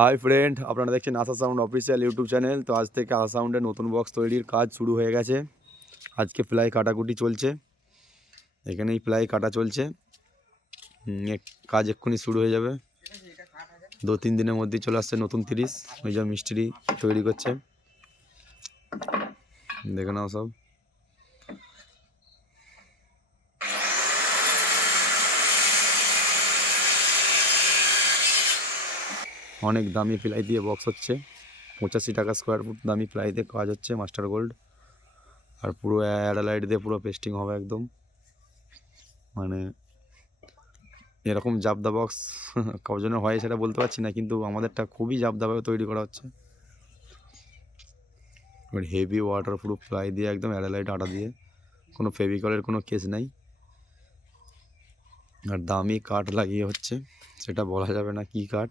High friend আপনারা দেখছেন Asha sound official YouTube channel তো আজ থেকে আশা সাউন্ডের নতুন বক্স তৈরির কাজ শুরু হয়ে গেছে। আজকে প্লাই কাটাকুটি চলছে। এখানেই প্লাই কাটা চলছে। কাজ এক্ষুনি শুরু হয়ে যাবে। দু তিন দিনের মধ্যেই চলে আসছে নতুন তিরিশ। ওই যে মিস্ত্রি তৈরি করছে। দেখে নাও সব। অনেক দামি প্লাই দিয়ে বক্স হচ্ছে। পঁচাশি টাকা স্কোয়ার ফুট দামি প্লাই দিয়ে কাজ হচ্ছে মাস্টার গোল্ড আর পুরো অ্যাডালাইট দিয়ে পুরো পেস্টিং হবে একদম। মানে এরকম জাবদা বক্স কজনের হয় সেটা বলতে পারছি না, কিন্তু আমাদেরটা খুবই জাবদাভাবে তৈরি করা হচ্ছে। হেভি ওয়াটার প্রুফ প্লাই দিয়ে একদম অ্যাডালাইট আটা দিয়ে। কোনো ফেভিকলের কোনো কেস নাই। আর দামি কাঠ লাগিয়ে হচ্ছে, সেটা বলা যাবে না কি কাঠ।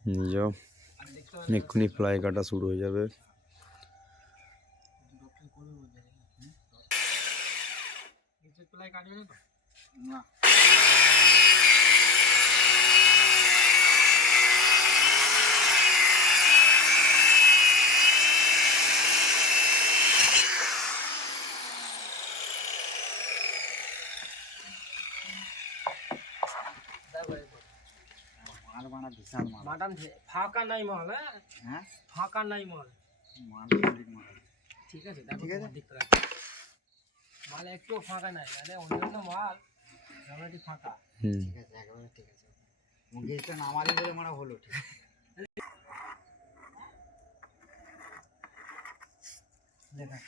নিজ এক্ষুনি প্লাই কাটা শুরু হয়ে যাবে মাল বানা বিশাল মাল মাটন ফাঁকা নাই মাল হ্যাঁ? হ্যাঁ? ফাঁকা নাই মাল মাল মাল ঠিক আছে ঠিক আছে। মাল একটু ফাঁকা নাই মানে অন্যান্য মাল মোটামুটি ফাঁকা। ঠিক আছে একেবারে ঠিক আছে। মুগেটা নামালি বলে মানে হলো ঠিক দেখা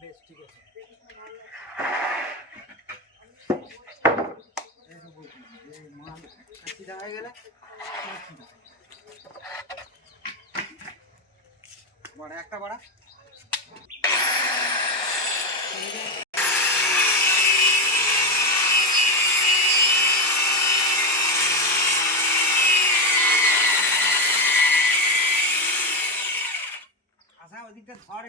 বেশ ঠিক আছে একটা বড়া আশা ওদিকটা ধর।